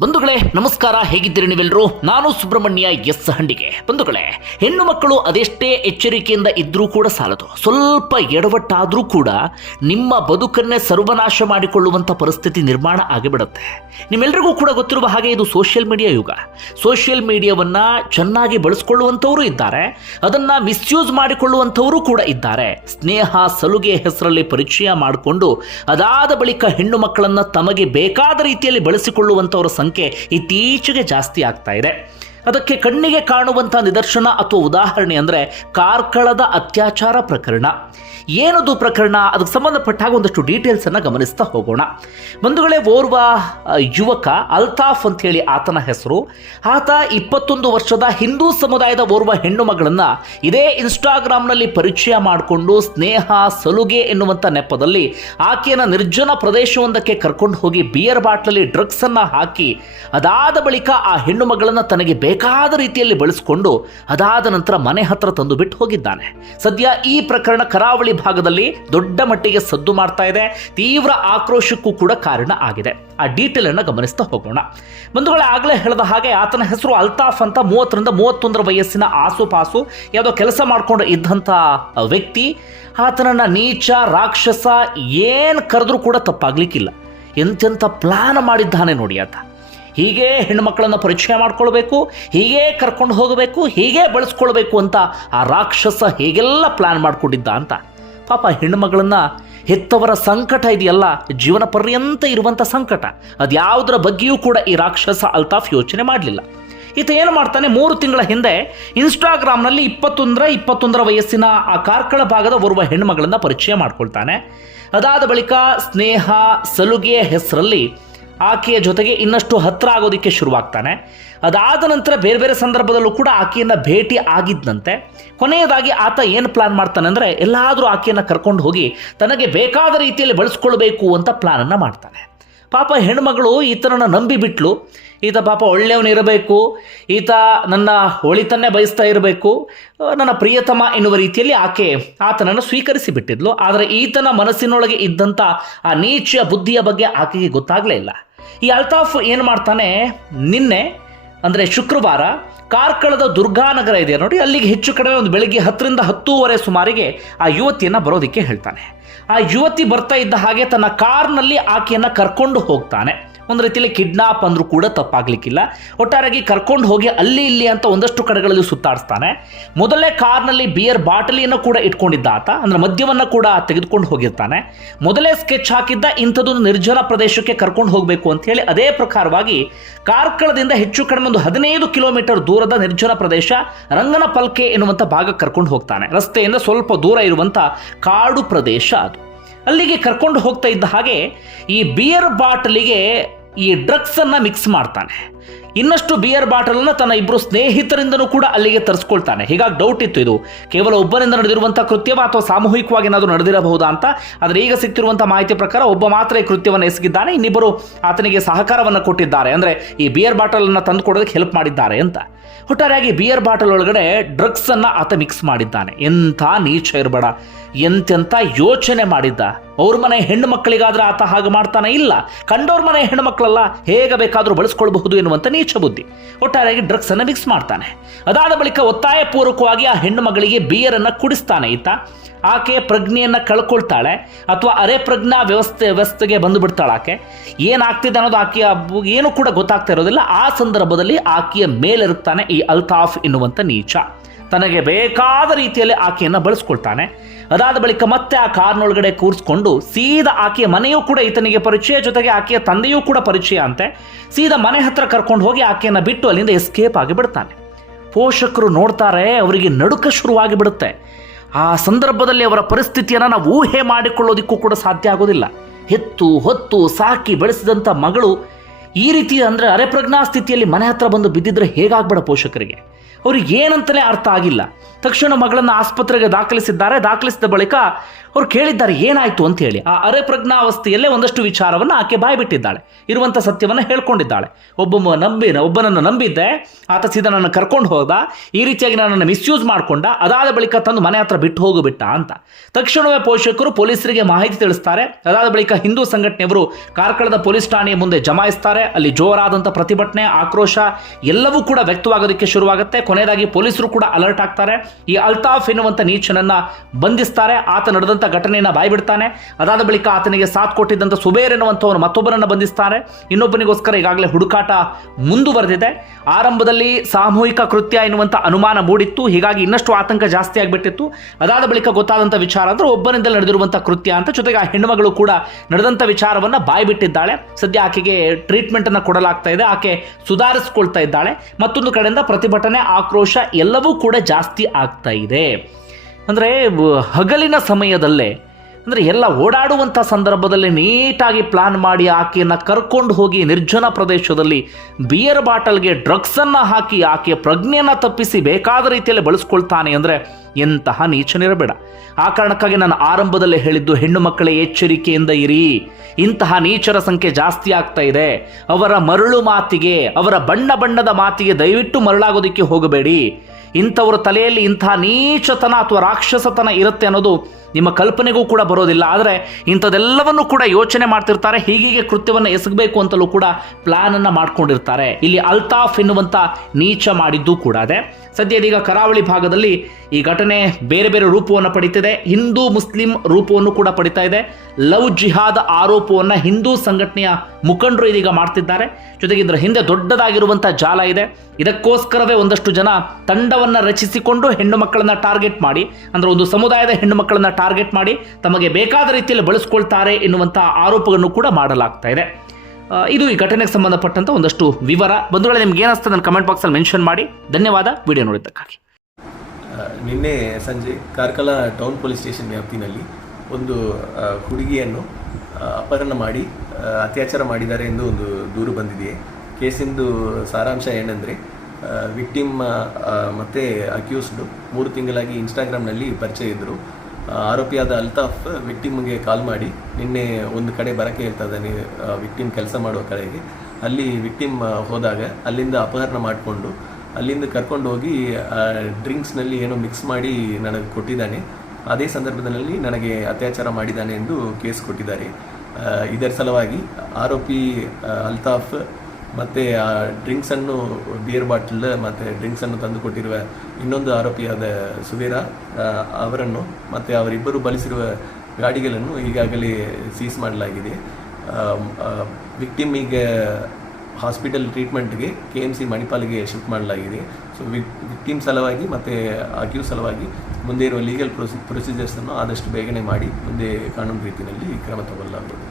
ಬಂಧುಗಳೇ, ನಮಸ್ಕಾರ. ಹೇಗಿದ್ದೀರಿ ನೀವೆಲ್ಲರೂ ನಾನು ಸುಬ್ರಹ್ಮಣ್ಯ ಎಸ್ ಹಂಡಿಗೆ. ಬಂಧುಗಳೇ, ಹೆಣ್ಣು ಮಕ್ಕಳು ಅದೆಷ್ಟೇ ಎಚ್ಚರಿಕೆಯಿಂದ ಇದ್ರೂ ಕೂಡ ಸಾಲದು. ಸ್ವಲ್ಪ ಎಡವಟ್ಟಾದರೂ ಕೂಡ ನಿಮ್ಮ ಬದುಕನ್ನೇ ಸರ್ವನಾಶ ಮಾಡಿಕೊಳ್ಳುವಂಥ ಪರಿಸ್ಥಿತಿ ನಿರ್ಮಾಣ ಆಗಿಬಿಡುತ್ತೆ. ನಿಮ್ಮೆಲ್ಲರಿಗೂ ಕೂಡ ಗೊತ್ತಿರುವ ಹಾಗೆ ಇದು ಸೋಷಿಯಲ್ ಮೀಡಿಯಾ ಯುಗ. ಸೋಷಿಯಲ್ ಮೀಡಿಯಾವನ್ನ ಚೆನ್ನಾಗಿ ಬಳಸ್ಕೊಳ್ಳುವಂಥವರು ಇದ್ದಾರೆ. ಅದನ್ನ ಮಿಸ್ಯೂಸ್ ಮಾಡಿಕೊಳ್ಳುವಂಥವರು ಕೂಡ ಇದ್ದಾರೆ. ಸ್ನೇಹ, ಸಲುಗೆ ಹೆಸರಲ್ಲಿ ಪರಿಚಯ ಮಾಡಿಕೊಂಡು ಅದಾದ ಬಳಿಕ ಹೆಣ್ಣು ಮಕ್ಕಳನ್ನ ತಮಗೆ ಬೇಕಾದ ರೀತಿಯಲ್ಲಿ ಬಳಸಿಕೊಳ್ಳುವಂಥವರ ಸಂಖ್ಯೆ ಇತ್ತೀಚೆಗೆ ಜಾಸ್ತಿ ಆಗ್ತಾ ಇದೆ. ಅದಕ್ಕೆ ಕಣ್ಣಿಗೆ ಕಾಣುವಂಥ ನಿದರ್ಶನ ಅಥವಾ ಉದಾಹರಣೆ ಅಂದರೆ ಕಾರ್ಕಳದ ಅತ್ಯಾಚಾರ ಪ್ರಕರಣ. ಏನದು ಪ್ರಕರಣ? ಅದಕ್ಕೆ ಸಂಬಂಧಪಟ್ಟ ಹಾಗೆ ಒಂದಷ್ಟು ಡೀಟೇಲ್ಸ್ ಅನ್ನ ಗಮನಿಸ್ತಾ ಹೋಗೋಣ. ಬಂಧುಗಳೇ, ಓರ್ವ ಯುವಕ ಅಲ್ತಾಫ್ ಅಂತ ಹೇಳಿ ಆತನ ಹೆಸರು. ಆತ ಇಪ್ಪತ್ತೊಂದು ವರ್ಷದ ಹಿಂದೂ ಸಮುದಾಯದ ಓರ್ವ ಹೆಣ್ಣು ಮಗಳನ್ನು ಇದೇ ಇನ್ಸ್ಟಾಗ್ರಾಮ್ನಲ್ಲಿ ಪರಿಚಯ ಮಾಡಿಕೊಂಡು ಸ್ನೇಹ, ಸಲುಗೆ ಎನ್ನುವಂಥ ನೆಪದಲ್ಲಿ ಆಕೆಯನ್ನು ನಿರ್ಜನ ಪ್ರದೇಶವೊಂದಕ್ಕೆ ಕರ್ಕೊಂಡು ಹೋಗಿ ಬಿಯರ್ ಬಾಟ್ಲಲ್ಲಿ ಡ್ರಗ್ಸ್ ಅನ್ನ ಹಾಕಿ, ಅದಾದ ಬಳಿಕ ಆ ಹೆಣ್ಣು ಮಗಳನ್ನು ತನಗೆ ಬೇಕಾದ ರೀತಿಯಲ್ಲಿ ಬಳಸಿಕೊಂಡು ಅದಾದ ನಂತರ ಮನೆ ಹತ್ರ ತಂದು ಬಿಟ್ಟು ಹೋಗಿದ್ದಾನೆ. ಸದ್ಯ ಈ ಪ್ರಕರಣ ಕರಾವಳಿ ಭಾಗದಲ್ಲಿ ದೊಡ್ಡ ಮಟ್ಟಿಗೆ ಸದ್ದು ಮಾಡ್ತಾ ಇದೆ. ತೀವ್ರ ಆಕ್ರೋಶಕ್ಕೂ ಕೂಡ ಕಾರಣ ಆಗಿದೆ. ಆ ಡೀಟೇಲ್ ಅನ್ನು ಗಮನಿಸ್ತಾ ಹೋಗೋಣ. ಬಂಧುಗಳೇ, ಆಗಲೇ ಹೇಳಿದ ಹಾಗೆ ಆತನ ಹೆಸರು ಅಲ್ತಾಫ್ ಅಂತ ಮೂವತ್ತರಿಂದ ಮೂವತ್ತೊಂದರ ವಯಸ್ಸಿನ ಆಸುಪಾಸು ಯಾವುದೋ ಕೆಲಸ ಮಾಡ್ಕೊಂಡು ಇದ್ದಂಥ ವ್ಯಕ್ತಿ. ಆತನನ್ನ ನೀಚ, ರಾಕ್ಷಸ, ಏನು ಕರೆದ್ರೂ ಕೂಡ ತಪ್ಪಾಗ್ಲಿಕ್ಕಿಲ್ಲ. ಎಂತೆಂಥ ಪ್ಲಾನ್ ಮಾಡಿದ್ದಾನೆ ನೋಡಿ ಆತ. ಹೀಗೆ ಹೆಣ್ಮಕ್ಳನ್ನು ಪರಿಚಯ ಮಾಡ್ಕೊಳ್ಬೇಕು, ಹೀಗೆ ಕರ್ಕೊಂಡು ಹೋಗಬೇಕು, ಹೀಗೆ ಬಳಸ್ಕೊಳ್ಬೇಕು ಅಂತ ಆ ರಾಕ್ಷಸ ಹೇಗೆಲ್ಲ ಪ್ಲ್ಯಾನ್ ಮಾಡಿಕೊಂಡಿದ್ದ ಅಂತ. ಪಾಪ ಹೆಣ್ಮಗಳನ್ನ ಹೆತ್ತವರ ಸಂಕಟ ಇದೆಯಲ್ಲ, ಜೀವನ ಪರ್ಯಂತ ಇರುವಂಥ ಸಂಕಟ. ಅದ್ಯಾವುದರ ಬಗ್ಗೆಯೂ ಕೂಡ ಈ ರಾಕ್ಷಸ ಅಲ್ತಾಫ್ ಯೋಚನೆ ಮಾಡಲಿಲ್ಲ. ಈತ ಏನು ಮಾಡ್ತಾನೆ, ಮೂರು ತಿಂಗಳ ಹಿಂದೆ ಇನ್ಸ್ಟಾಗ್ರಾಮ್ನಲ್ಲಿ ಇಪ್ಪತ್ತೊಂದರ ಇಪ್ಪತ್ತೊಂದರ ವಯಸ್ಸಿನ ಆ ಕಾರ್ಕಳ ಭಾಗದ ಓರ್ವ ಹೆಣ್ಮಗಳನ್ನು ಪರಿಚಯ ಮಾಡ್ಕೊಳ್ತಾನೆ. ಅದಾದ ಬಳಿಕ ಸ್ನೇಹ ಸಲುಗೆಯ ಹೆಸರಲ್ಲಿ ಆಕೆಯ ಜೊತೆಗೆ ಇನ್ನಷ್ಟು ಹತ್ತಿರ ಆಗೋದಕ್ಕೆ ಶುರುವಾಗ್ತಾನೆ. ಅದಾದ ನಂತರ ಬೇರೆ ಬೇರೆ ಸಂದರ್ಭದಲ್ಲೂ ಕೂಡ ಆಕೆಯನ್ನು ಭೇಟಿ ಆಗಿದ್ದಂತೆ ಕೊನೆಯದಾಗಿ ಆತ ಏನು ಪ್ಲಾನ್ ಮಾಡ್ತಾನೆ ಅಂದರೆ ಎಲ್ಲಾದರೂ ಆಕೆಯನ್ನು ಕರ್ಕೊಂಡು ಹೋಗಿ ತನಗೆ ಬೇಕಾದ ರೀತಿಯಲ್ಲಿ ಬಳಸ್ಕೊಳ್ಬೇಕು ಅಂತ ಪ್ಲಾನನ್ನು ಮಾಡ್ತಾನೆ. ಪಾಪ ಹೆಣ್ಮಗಳು ಈತನನ್ನು ನಂಬಿ ಬಿಟ್ಲು. ಈತ ಪಾಪ ಒಳ್ಳೆಯವನಿರಬೇಕು ಈತ ನನ್ನ ಒಳಿತನ್ನೇ ಬಯಸ್ತಾ ಇರಬೇಕು. ನನ್ನ ಪ್ರಿಯತಮ ಎನ್ನುವ ರೀತಿಯಲ್ಲಿ ಆಕೆ ಆತನನ್ನು ಸ್ವೀಕರಿಸಿ ಬಿಟ್ಟಿದ್ಲು. ಆದರೆ ಈತನ ಮನಸ್ಸಿನೊಳಗೆ ಇದ್ದಂಥ ಆ ನೀಚ ಬುದ್ಧಿಯ ಬಗ್ಗೆ ಆಕೆಗೆ ಗೊತ್ತಾಗಲೇ ಇಲ್ಲ. ಈ ಅಲ್ತಾಫ್ ಏನು ಮಾಡ್ತಾನೆ? ನಿನ್ನೆ, ಅಂದರೆ ಶುಕ್ರವಾರ, ಕಾರ್ಕಳದ ದುರ್ಗಾನಗರ ಇದೆ. ನೋಡಿ, ಅಲ್ಲಿಗೆ ಹೆಚ್ಚು ಕಡಿಮೆ ಒಂದು ಬೆಳಿಗ್ಗೆ ಹತ್ತರಿಂದ ಹತ್ತೂವರೆ ಸುಮಾರಿಗೆ ಆ ಯುವತಿಯನ್ನು ಬರೋದಕ್ಕೆ ಹೇಳ್ತಾನೆ. ಆ ಯುವತಿ ಬರ್ತಾ ಇದ್ದ ಹಾಗೆ ತನ್ನ ಕಾರ್ನಲ್ಲಿ ಆಕೆಯನ್ನು ಕರ್ಕೊಂಡು ಹೋಗ್ತಾನೆ. ಒಂದು ರೀತಿಯಲ್ಲಿ ಕಿಡ್ನಾಪ್ ಅಂದರೂ ಕೂಡ ತಪ್ಪಾಗ್ಲಿಕ್ಕಿಲ್ಲ. ಒಟ್ಟಾರಾಗಿ ಕರ್ಕೊಂಡು ಹೋಗಿ ಅಲ್ಲಿ ಇಲ್ಲಿ ಅಂತ ಒಂದಷ್ಟು ಕಡೆಗಳಲ್ಲಿ ಸುತ್ತಾಡಿಸ್ತಾನೆ. ಮೊದಲೇ ಕಾರ್ನಲ್ಲಿ ಬಿಯರ್ ಬಾಟಲಿಯನ್ನು ಕೂಡ ಇಟ್ಕೊಂಡಿದ್ದ ಆತ, ಅಂದ್ರೆ ಮದ್ಯವನ್ನು ಕೂಡ ತೆಗೆದುಕೊಂಡು ಹೋಗಿರ್ತಾನೆ. ಮೊದಲೇ ಸ್ಕೆಚ್ ಹಾಕಿದ್ದ ಇಂಥದ್ದೊಂದು ನಿರ್ಜನ ಪ್ರದೇಶಕ್ಕೆ ಕರ್ಕೊಂಡು ಹೋಗಬೇಕು ಅಂತ ಹೇಳಿ ಅದೇ ಪ್ರಕಾರವಾಗಿ ಕಾರ್ಕಳದಿಂದ ಹೆಚ್ಚು ಕಡಿಮೆ ಒಂದು ಹದಿನೈದು ಕಿಲೋಮೀಟರ್ ದೂರದ ನಿರ್ಜನ ಪ್ರದೇಶ ರಂಗನ ಪಲ್ಕೆ ಎನ್ನುವಂಥ ಭಾಗಕ್ಕೆ ಕರ್ಕೊಂಡು ಹೋಗ್ತಾನೆ. ರಸ್ತೆಯಿಂದ ಸ್ವಲ್ಪ ದೂರ ಇರುವಂಥ ಕಾಡು ಪ್ರದೇಶ ಅದು. ಅಲ್ಲಿಗೆ ಕರ್ಕೊಂಡು ಹೋಗ್ತಾ ಇದ್ದ ಹಾಗೆ ಈ ಬಿಯರ್ ಬಾಟಲಿಗೆ ಈ ಡ್ರಗ್ಸ್ ಅನ್ನ ಮಿಕ್ಸ್ ಮಾಡ್ತಾನೆ. ಇನ್ನಷ್ಟು ಬಿಯರ್ ಬಾಟಲನ್ನು ತನ್ನ ಇಬ್ಬರು ಸ್ನೇಹಿತರಿಂದನೂ ಕೂಡ ಅಲ್ಲಿಗೆ ತರಿಸ್ಕೊಳ್ತಾನೆ. ಹೀಗಾಗಿ ಡೌಟ್ ಇತ್ತು ಇದು. ಕೇವಲ ಒಬ್ಬರಿಂದ ನಡೆದಿರುವಂಥ ಕೃತ್ಯವ ಅಥವಾ ಸಾಮೂಹಿಕವಾಗಿ ಏನಾದರೂ ನಡೆದಿರಬಹುದಾ ಅಂತ? ಆದರೆ ಈಗ ಸಿಕ್ತಿರುವಂಥ ಮಾಹಿತಿ ಪ್ರಕಾರ ಒಬ್ಬ ಮಾತ್ರ ಈ ಕೃತ್ಯವನ್ನು ಎಸಗಿದ್ದಾನೆ, ಇನ್ನಿಬ್ಬರು ಆತನಿಗೆ ಸಹಕಾರವನ್ನು ಕೊಟ್ಟಿದ್ದಾರೆ. ಅಂದ್ರೆ ಈ ಬಿಯರ್ ಬಾಟಲ್ ಅನ್ನ ತಂದು ಕೊಡೋದಕ್ಕೆ ಹೆಲ್ಪ್ ಮಾಡಿದ್ದಾರೆ ಅಂತ. ಒಟ್ಟಾರೆಯಾಗಿ ಬಿಯರ್ ಬಾಟಲ್ ಒಳಗಡೆ ಡ್ರಗ್ಸ್ ಅನ್ನ ಆತ ಮಿಕ್ಸ್ ಮಾಡಿದ್ದಾನೆ. ಎಂಥ ನೀಚ ಇರಬೇಡ. ಎಂತೆಂಥ ಯೋಚನೆ ಮಾಡಿದ್ದ. ಅವ್ರ ಮನೆ ಹೆಣ್ಣು ಮಕ್ಕಳಿಗಾದ್ರೆ ಆತ ಹಾಗೆ ಮಾಡ್ತಾನೆ ಇಲ್ಲ. ಕಂಡವ್ರ ಮನೆ ಹೆಣ್ಣು ಮಕ್ಕಳಲ್ಲ, ಹೇಗೆ ಬೇಕಾದರೂ ಬಳಸ್ಕೊಳ್ಬಹುದು ಎನ್ನುವಂಥ ನೀಚ ಬುದ್ಧಿ. ಒಟ್ಟಾರೆಯಾಗಿ ಡ್ರಗ್ಸ್ ಅನ್ನ ಮಿಕ್ಸ್ ಮಾಡ್ತಾನೆ. ಅದಾದ ಬಳಿಕ ಒತ್ತಾಯ ಪೂರ್ವಕವಾಗಿ ಆ ಹೆಣ್ಣು ಮಗಳಿಗೆ ಬಿಯರ್ ಅನ್ನ ಕುಡಿಸ್ತಾನೆ ಈತ. ಆಕೆ ಪ್ರಜ್ಞೆಯನ್ನು ಕಳ್ಕೊಳ್ತಾಳೆ ಅಥವಾ ಅರೆ ಪ್ರಜ್ಞಾ ವ್ಯವಸ್ಥೆ, ವ್ಯವಸ್ಥೆಗೆ ಬಂದುಬಿಡ್ತಾಳೆ ಆಕೆ. ಏನಾಗ್ತಿದೆ ಅನ್ನೋದು ಆಕೆಯ ಏನು ಕೂಡ ಗೊತ್ತಾಗ್ತಾ ಇರೋದಿಲ್ಲ. ಆ ಸಂದರ್ಭದಲ್ಲಿ ಆಕೆಯ ಮೇಲಿರುತ್ತಾನೆ ಈ ಅಲ್ತಾಫ್ ಎನ್ನುವಂಥ ನೀಚ. ತನಗೆ ಬೇಕಾದ ರೀತಿಯಲ್ಲಿ ಆಕೆಯನ್ನು ಬಳಸ್ಕೊಳ್ತಾನೆ. ಅದಾದ ಬಳಿಕ ಮತ್ತೆ ಆ ಕಾರ್ನೊಳಗಡೆ ಕೂರಿಸ್ಕೊಂಡು ಸೀದಾ ಆಕೆಯ ಮನೆಯೂ ಕೂಡ ಈತನಿಗೆ ಪರಿಚಯ ಜೊತೆಗೆ ಆಕೆಯ ತಂದೆಯೂ ಕೂಡ ಪರಿಚಯ ಅಂತೆ. ಸೀದಾ ಮನೆ ಹತ್ರ ಕರ್ಕೊಂಡು ಹೋಗಿ ಆಕೆಯನ್ನು ಬಿಟ್ಟು ಅಲ್ಲಿಂದ ಎಸ್ಕೇಪ್ ಆಗಿ ಬಿಡ್ತಾನೆ. ಪೋಷಕರು ನೋಡ್ತಾರೆ, ಅವರಿಗೆ ನಡುಕ ಶುರುವಾಗಿ ಬಿಡುತ್ತೆ. ಆ ಸಂದರ್ಭದಲ್ಲಿ ಅವರ ಪರಿಸ್ಥಿತಿಯನ್ನು ನಾವು ಊಹೆ ಮಾಡಿಕೊಳ್ಳೋದಕ್ಕೂ ಕೂಡ ಸಾಧ್ಯ ಆಗೋದಿಲ್ಲ. ಹೆತ್ತು, ಹೊತ್ತು, ಸಾಕಿ ಬೆಳೆಸಿದಂಥ ಮಗಳು ಈ ರೀತಿ ಅಂದರೆ ಅರೆಪ್ರಜ್ಞಾ ಸ್ಥಿತಿಯಲ್ಲಿ ಮನೆ ಹತ್ರ ಬಂದು ಬಿದ್ದಿದ್ರೆ ಹೇಗಾಗ್ಬೇಡ ಪೋಷಕರಿಗೆ. ಅವ್ರಿಗೆ ಏನಂತಲೇ ಅರ್ಥ ಆಗಿಲ್ಲ. ತಕ್ಷಣ ಮಗಳನ್ನು ಆಸ್ಪತ್ರೆಗೆ ದಾಖಲಿಸಿದ್ದಾರೆ. ದಾಖಲಿಸಿದ ಬಳಿಕ ಅವ್ರು ಕೇಳಿದ್ದಾರೆ, ಏನಾಯ್ತು ಅಂತ ಹೇಳಿ. ಆ ಅರೆ ಪ್ರಜ್ಞಾವಸ್ಥೆಯಲ್ಲೇ ಒಂದಷ್ಟು ವಿಚಾರವನ್ನು ಆಕೆ ಬಾಯ್ಬಿಟ್ಟಿದ್ದಾಳೆ. ಇರುವಂಥ ಸತ್ಯವನ್ನು ಹೇಳ್ಕೊಂಡಿದ್ದಾಳೆ. ಒಬ್ಬ ನಂಬಿನ ನಂಬಿ, ಒಬ್ಬನನ್ನು ನಂಬಿದ್ದೆ, ಆತ ಸೀದಾ ನನ್ನ ಕರ್ಕೊಂಡು ಹೋದ, ಈ ರೀತಿಯಾಗಿ ನನ್ನನ್ನು ಮಿಸ್ಯೂಸ್ ಮಾಡಿಕೊಂಡ, ಅದಾದ ಬಳಿಕ ತಂದು ಮನೆ ಹತ್ರ ಬಿಟ್ಟು ಹೋಗಿಬಿಟ್ಟ ಅಂತ. ತಕ್ಷಣವೇ ಪೋಷಕರು ಪೊಲೀಸರಿಗೆ ಮಾಹಿತಿ ತಿಳಿಸ್ತಾರೆ. ಅದಾದ ಬಳಿಕ ಹಿಂದೂ ಸಂಘಟನೆಯವರು ಕಾರ್ಕಳದ ಪೊಲೀಸ್ ಠಾಣೆಯ ಮುಂದೆ ಜಮಾಯಿಸ್ತಾರೆ. ಅಲ್ಲಿ ಜೋರಾದಂಥ ಪ್ರತಿಭಟನೆ, ಆಕ್ರೋಶ ಎಲ್ಲವೂ ಕೂಡ ವ್ಯಕ್ತವಾಗೋದಕ್ಕೆ ಶುರುವಾಗುತ್ತೆ. ಕೊನೆಯದಾಗಿ ಪೊಲೀಸರು ಕೂಡ ಅಲರ್ಟ್ ಆಗ್ತಾರೆ. ಈ ಅಲ್ತಾಫ್ ಎನ್ನುವಂಥ ನೀಚನನ್ನ ಬಂಧಿಸ್ತಾರೆ. ಆತ ನಡೆದಂಥ ಘಟನೆಯನ್ನು ಬಾಯ್ಬಿಡ್ತಾನೆ. ಅದಾದ ಬಳಿಕ ಆತನಿಗೆ ಸಾಥ್ ಕೊಟ್ಟಿದ್ದಂಥ ಸುಬೇರ್ ಎನ್ನುವಂಥವನು ಮತ್ತೊಬ್ಬರನ್ನ ಬಂಧಿಸ್ತಾರೆ. ಇನ್ನೊಬ್ಬನಿಗೋಸ್ಕರ ಈಗಾಗಲೇ ಹುಡುಕಾಟ ಮುಂದುವರೆದಿದೆ. ಆರಂಭದಲ್ಲಿ ಸಾಮೂಹಿಕ ಕೃತ್ಯ ಎನ್ನುವಂಥ ಅನುಮಾನ ಮೂಡಿತ್ತು. ಹೀಗಾಗಿ ಇನ್ನಷ್ಟು ಆತಂಕ ಜಾಸ್ತಿ ಆಗಿಬಿಟ್ಟಿತ್ತು. ಅದಾದ ಬಳಿಕ ಗೊತ್ತಾದಂಥ ವಿಚಾರ ಅಂದರೆ ಒಬ್ಬನಿಂದಲೇ ನಡೆದಿರುವಂಥ ಕೃತ್ಯ ಅಂತ ಜೊತೆಗೆ ಆ ಹೆಣ್ಣುಮಗಳು ಕೂಡ ನಡೆದಂಥ ವಿಚಾರವನ್ನ ಬಾಯ್ಬಿಟ್ಟಿದ್ದಾಳೆ. ಸದ್ಯ ಆಕೆಗೆ ಟ್ರೀಟ್ಮೆಂಟ್ ಅನ್ನ ಕೊಡಲಾಗ್ತಾ ಇದೆ. ಆಕೆ ಸುಧಾರಿಸ್ಕೊಳ್ತಾ ಇದ್ದಾಳೆ. ಮತ್ತೊಂದು ಕಡೆಯಿಂದ ಪ್ರತಿಭಟನೆ ಆಕ್ರೋಶ ಎಲ್ಲವೂ ಕೂಡ ಜಾಸ್ತಿ ಆಗ್ತಾ ಇದೆ. ಅಂದರೆ ಹಗಲಿನ ಸಮಯದಲ್ಲೇ ಅಂದರೆ ಎಲ್ಲ ಓಡಾಡುವಂಥ ಸಂದರ್ಭದಲ್ಲಿ ನೀಟಾಗಿ ಪ್ಲಾನ್ ಮಾಡಿ ಆಕೆಯನ್ನು ಕರ್ಕೊಂಡು ಹೋಗಿ ನಿರ್ಜನ ಪ್ರದೇಶದಲ್ಲಿ ಬಿಯರ್ ಬಾಟಲ್ಗೆ ಡ್ರಗ್ಸನ್ನು ಹಾಕಿ ಆಕೆಯ ಪ್ರಜ್ಞೆಯನ್ನು ತಪ್ಪಿಸಿ ಬೇಕಾದ ರೀತಿಯಲ್ಲಿ ಬಳಸ್ಕೊಳ್ತಾನೆ ಅಂದರೆ ಎಂತಹ ನೀಚನಿರಬೇಡ. ಆ ಕಾರಣಕ್ಕಾಗಿ ನಾನು ಆರಂಭದಲ್ಲೇ ಹೇಳಿದ್ದು, ಹೆಣ್ಣು ಮಕ್ಕಳ ಎಚ್ಚರಿಕೆಯಿಂದ ಇರಿ. ಇಂತಹ ನೀಚರ ಸಂಖ್ಯೆ ಜಾಸ್ತಿ ಆಗ್ತಾ ಇದೆ. ಅವರ ಮರಳು ಮಾತಿಗೆ, ಅವರ ಬಣ್ಣ ಬಣ್ಣದ ಮಾತಿಗೆ ದಯವಿಟ್ಟು ಮರಳಾಗೋದಕ್ಕೆ ಹೋಗಬೇಡಿ. ಇಂಥವರ ತಲೆಯಲ್ಲಿ ಇಂತಹ ನೀಚತನ ಅಥವಾ ರಾಕ್ಷಸತನ ಇರುತ್ತೆ ಅನ್ನೋದು ನಿಮ್ಮ ಕಲ್ಪನೆಗೂ ಕೂಡ ಬರೋದಿಲ್ಲ. ಆದರೆ ಇಂಥದೆಲ್ಲವನ್ನು ಕೂಡ ಯೋಚನೆ ಮಾಡ್ತಿರ್ತಾರೆ. ಹೀಗೀಗೆ ಕೃತ್ಯವನ್ನು ಎಸಗಬೇಕು ಅಂತಲೂ ಕೂಡ ಪ್ಲಾನನ್ನು ಮಾಡ್ಕೊಂಡಿರ್ತಾರೆ. ಇಲ್ಲಿ ಅಲ್ತಾಫ್ ಎನ್ನುವಂಥ ನೀಚ ಮಾಡಿದ್ದು ಕೂಡ ಅದೇ. ಸದ್ಯದೀಗ ಕರಾವಳಿ ಭಾಗದಲ್ಲಿ ಈ ಘಟನೆ ಬೇರೆ ಬೇರೆ ರೂಪವನ್ನು ಪಡಿತಿದೆ. ಹಿಂದೂ ಮುಸ್ಲಿಂ ರೂಪವನ್ನು ಕೂಡ ಪಡಿತಾ ಇದೆ. ಲವ್ ಜಿಹಾದ್ ಆರೋಪವನ್ನು ಹಿಂದೂ ಸಂಘಟನೆಯ ಮುಖಂಡರು ಇದೀಗ ಮಾಡ್ತಿದ್ದಾರೆ. ಜೊತೆಗೆ ಇದರ ಹಿಂದೆ ದೊಡ್ಡದಾಗಿರುವಂಥ ಜಾಲ ಇದೆ. ಇದಕ್ಕೋಸ್ಕರವೇ ಒಂದಷ್ಟು ಜನ ತಂಡವನ್ನು ರಚಿಸಿಕೊಂಡು ಹೆಣ್ಣು ಮಕ್ಕಳನ್ನ ಟಾರ್ಗೆಟ್ ಮಾಡಿ. ಅಂದ್ರೆ ಒಂದು ಸಮುದಾಯದ ಹೆಣ್ಣು ಮಕ್ಕಳನ್ನ ಟಾರ್ಗೆಟ್ ಮಾಡಿ ತಮಗೆ ಬೇಕಾದ ರೀತಿಯಲ್ಲಿ ಬಳಸ್ಕೊಳ್ತಾರೆ ಎನ್ನುವಂಥ ಆರೋಪವನ್ನು ಕೂಡ ಮಾಡಲಾಗ್ತಾ ಇದೆ. ಇದು ಈ ಘಟನೆಗೆ ಸಂಬಂಧಪಟ್ಟಂತ ಒಂದಷ್ಟು ವಿವರ. ಬಂಧುಗಳೇ, ನಿಮ್ಗೆ ಏನಿಸ್ತದೆ ನನ್ನ ಕಮೆಂಟ್ ಬಾಕ್ಸಲ್ಲಿ ಮೆನ್ಷನ್ ಮಾಡಿ. ಧನ್ಯವಾದ. ವಿಡಿಯೋ ನೋಡಿದ್ದಕ್ಕಾಗಿ. ನಿನ್ನೆ ಸಂಜೆ ಕಾರ್ಕಳ ಟೌನ್ ಪೊಲೀಸ್ ಸ್ಟೇಷನ್ ವ್ಯಾಪ್ತಿನಲ್ಲಿ ಒಂದು ಹುಡುಗಿಯನ್ನು ಅಪಹರಣ ಮಾಡಿ ಅತ್ಯಾಚಾರ ಮಾಡಿದ್ದಾರೆ ಎಂದು ಒಂದು ದೂರು ಬಂದಿದೆ. ಕೇಸಿಂದು ಸಾರಾಂಶ ಏನಂದರೆ ವಿಕ್ಟಿಮ್ ಮತ್ತು ಅಕ್ಯೂಸ್ಡ್ ಮೂರು ತಿಂಗಳಾಗಿ ಇನ್ಸ್ಟಾಗ್ರಾಮ್ನಲ್ಲಿ ಪರಿಚಯ ಇದ್ದರು. ಆರೋಪಿಯಾದ ಅಲ್ತಾಫ್ ವಿಕ್ಟಿಮ್ಗೆ ಕಾಲ್ ಮಾಡಿ, ನಿನ್ನೆ ಒಂದು ಕಡೆ ಬರಕ್ಕೆ ಹೇಳ್ತಾ ಇದ್ದಾನೆ ವಿಕ್ಟಿಮ್ ಕೆಲಸ ಮಾಡುವ ಕಡೆಗೆ. ಅಲ್ಲಿ ವಿಕ್ಟಿಮ್ ಹೋದಾಗ ಅಲ್ಲಿಂದ ಅಪಹರಣ ಮಾಡಿಕೊಂಡು, ಅಲ್ಲಿಂದ ಕರ್ಕೊಂಡು ಹೋಗಿ ಡ್ರಿಂಕ್ಸ್ನಲ್ಲಿ ಏನೋ ಮಿಕ್ಸ್ ಮಾಡಿ ನನಗೆ ಕೊಟ್ಟಿದ್ದಾನೆ. ಅದೇ ಸಂದರ್ಭದಲ್ಲಿ ನನಗೆ ಅತ್ಯಾಚಾರ ಮಾಡಿದ್ದಾನೆ ಎಂದು ಕೇಸ್ ಕೊಟ್ಟಿದ್ದಾರೆ. ಇದರ ಸಲುವಾಗಿ ಆರೋಪಿ ಅಲ್ತಾಫ್ ಮತ್ತು ಆ ಡ್ರಿಂಕ್ಸನ್ನು ಬಿಯರ್ ಬಾಟಲ್ ಮತ್ತು ಡ್ರಿಂಕ್ಸನ್ನು ತಂದು ಕೊಟ್ಟಿರುವ ಇನ್ನೊಂದು ಆರೋಪಿಯಾದ ಸುವೀರ ಅವರನ್ನು ಮತ್ತು ಅವರಿಬ್ಬರು ಬಳಸಿರುವ ಗಾಡಿಗಳನ್ನು ಈಗಾಗಲೇ ಸೀಸ್ ಮಾಡಲಾಗಿದೆ. ವಿಕ್ಟಿಮ್ ಈಗ ಹಾಸ್ಪಿಟಲ್ ಟ್ರೀಟ್ಮೆಂಟ್ಗೆ ಕೆ ಎಂ ಸಿ ಮಣಿಪಾಲಿಗೆ ಶಿಫ್ಟ್ ಮಾಡಲಾಗಿದೆ. ಸೊ ವಿಕ್ಟಿಮ್ ಸಲುವಾಗಿ ಮತ್ತು ಅಕ್ಯೂ ಸಲುವಾಗಿ ಮುಂದೆ ಇರುವ ಲೀಗಲ್ ಪ್ರೊಸಿ ಪ್ರೊಸೀಜರ್ಸನ್ನು ಆದಷ್ಟು ಬೇಗನೆ ಮಾಡಿ ಮುಂದೆ ಕಾನೂನು ರೀತಿಯಲ್ಲಿ ಕ್ರಮ ತಗೊಳ್ಳಲಾಗುವುದು